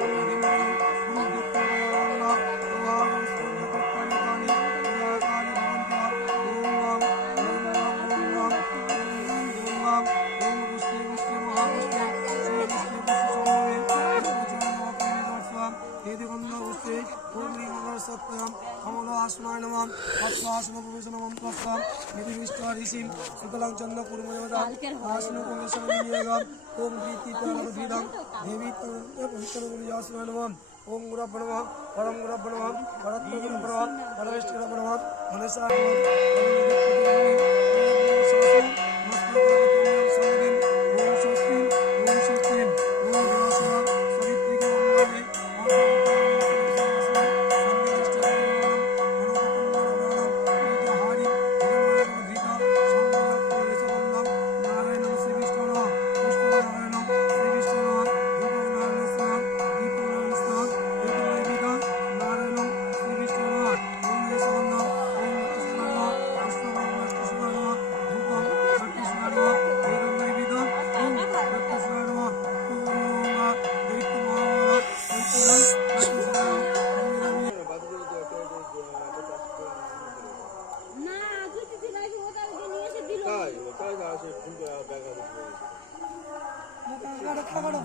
Thank. আসনায় নমঃ অস্ত্র আসন প্রবেশন মম প্রস্তাম নিধি বিষ্ণু ঋষিম সুতলাং চন্দ্র কুর্মদেবতা আসন প্রবেশন নিয়োগম ওম প্রীতি ধীরং দেবী পবিত্র আসনায় নমঃ ওম গুরব নমঃ পরম গুরব নমঃ পরত্ম গুরব নমঃ পরমেষ্ঠ গুরব নমঃ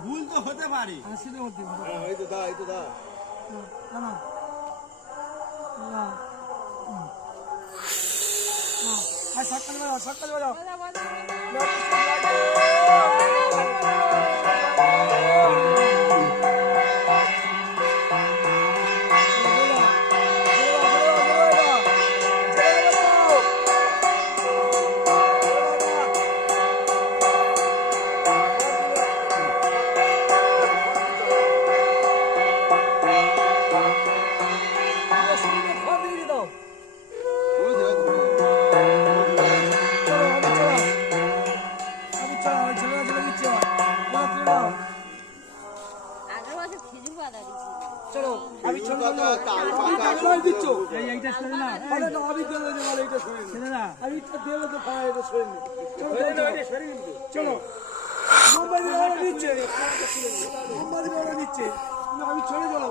ভুল তো হতে পারে। এই তো দা এই তো দা। সকাল বেলা সকাল বেলা সরে নি চলো। মুম্বাই নিচ্ছে মুম্বাই নিচ্ছে আমি চলে যাব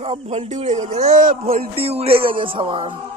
সব ভল্টি উড়ে গেছে রে ভল্টি উড়ে গেছে সবার।